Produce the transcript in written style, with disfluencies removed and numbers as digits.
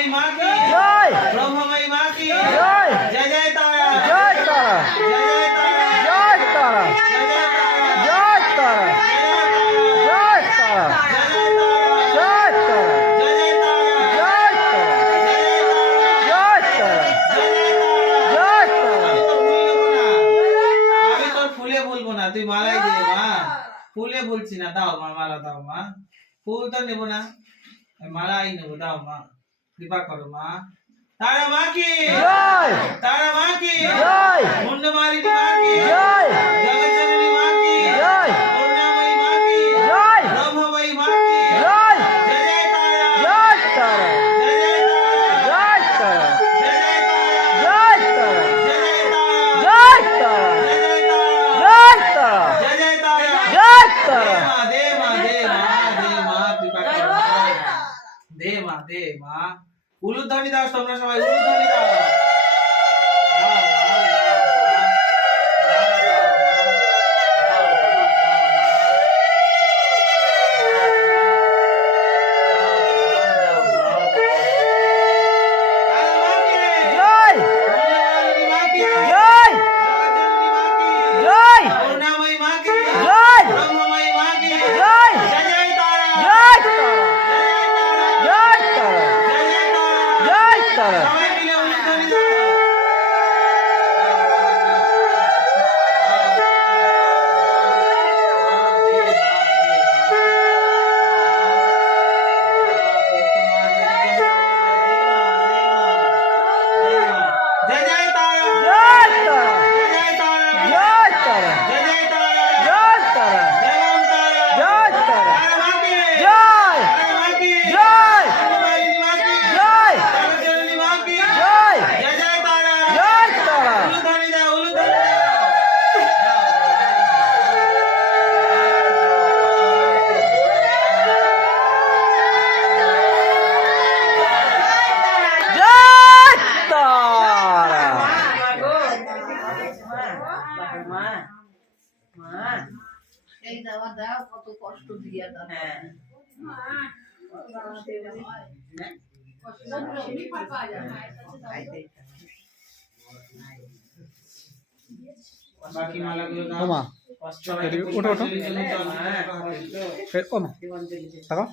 करुणामयी माँ की जय ब्रह्ममयी माँ की जय जय जय तारा जय तारा जय जय तारा जय तारा जय जय तारा जय तारा जय तारा जय तारा जय जय तारा जय तारा जय जय तारा जय तारा আমি তোর ফুলে বলবো না, তুই মালাই দে মা। ফুলে বলছি না, দাও মা, মালা দাও মা। ফুল তো নেবো না, মালাই নেবো, দাও মা, কৃপা করো মা। তারা মা কি जय তারা মা কি जय মুন্ডমালিনী মা কি जय জগজ্জননী মা কি जय করুণাময়ী মা কি जय ব্রহ্মময়ী মা কি जय জয় জয় তারা जय तारा জয় जय तारा जय तारा जय जय तारा जय तारा जय जय तारा जय तारा जय जय तारा जय तारा जय तारा दे माँ दे माँ दे माँ कृपा करो माँ। दे माँ दे माँ उलुध्वनि दाओ তোমরা সবাই उलुध्वनि दाओ जय जय जय करुणामयी माँ की जय ब्रह्ममयी माँ की जय जय जय तारा जय तारा जय जय तारा जय तारा जय तारा সবাই মিলে উলুধ্বনি দাও। जय जय तारा जय तारा जय जय तारा जय तारा जय जय तारा जय तारा जय राम तारा जय तारा तारा माँ की जय तारा माँ की जय ब्रह्ममालिनी माँ की जय जगज्जननी माँ की जय जय जय तारा जय तारा उलुध्वनि दाओ उलुध्वनि दाओ। जय तारा এই দাও দাও কত কষ্ট দিয়া দাও बाकी मालाগুলো দাও। ओमा সবাই এদিকে ফুল ওঠো, ওঠো। পাঁচালির জন্য দাও। ओमा ताको